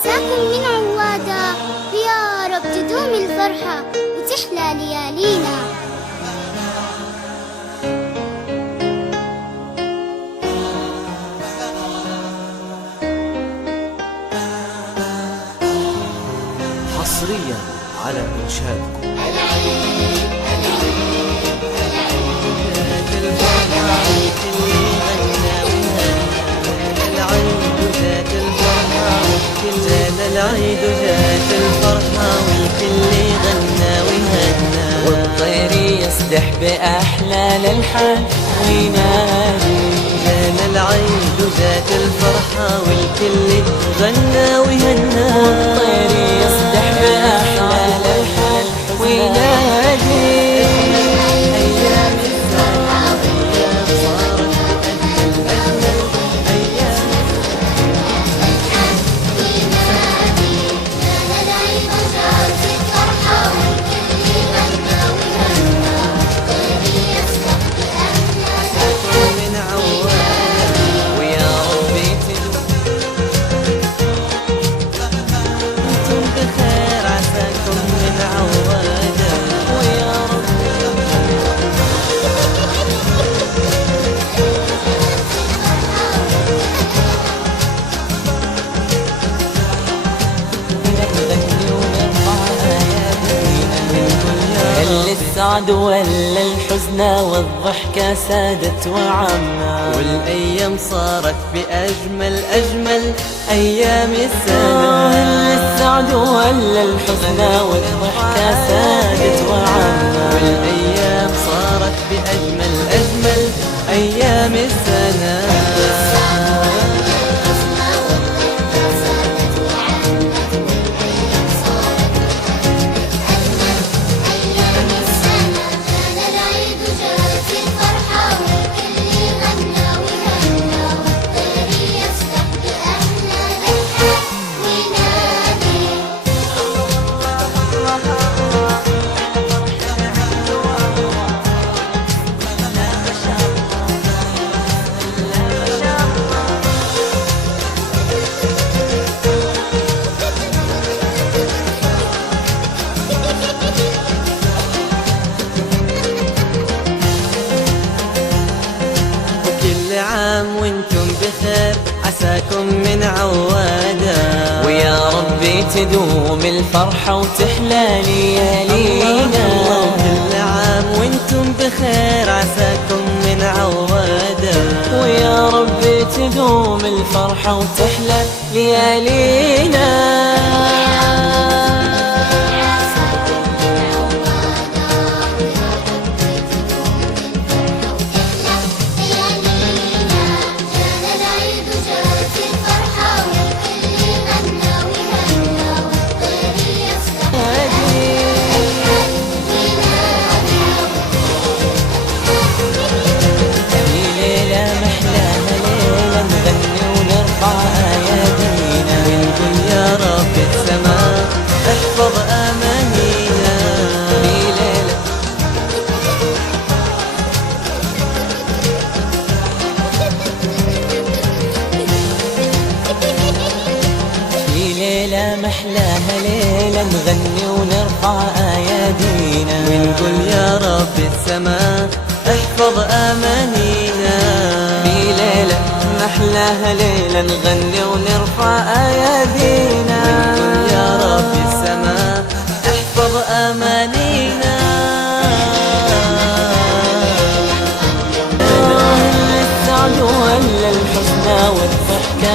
عساكم من عوادة، ويا رب تدوم الفرحة وتحلى ليالينا. حصريا على إنشادكم. العيد العيد العيد العيد اللي غنى وهنا، العيد جات الفرحة والكل العيد جات الفرحة والكل غنى وهنا، والطير يسدح بأحلى الألحان وينادي. جانا العيد وجات الفرحة والكل غنى وهنا، والطير يسدح بأحلى الألحان وينادي. أيام الفرحة وأيام صارت أجمل أجمل أيام. من عواد ويا ربي أنتم بخير عساكم من عوادة، ويا ربي نغني ونرفع آياتنا. اللي السعد ولا الحزن والضحكة سادت وعمنا، والأيام صارت بأجمل أجمل أيام السنة. اللي السعد ولا الحزن والضحكة سادت وعمنا، والأيام صارت بأجمل أجمل أيام السنة. وكل عام وانتم بخير عساكم من عوادة، ويا ربي تدوم الفرحة وتحلى ليالينا. كل عام وانتم بخير عساكم من عوادة، ويا ربي تدوم الفرحة وتحلى ليالينا. احفظ أمانينا. في ليلة محلاها ليلة نغني ونرفع أيادينا، ونقول يا رب السماء احفظ أمانينا. في ليلة محلاها ليلة نغني ونرفع أيادينا، ونقول يا رب السماء احفظ أمانينا. السعد ولا الحزن والضحكة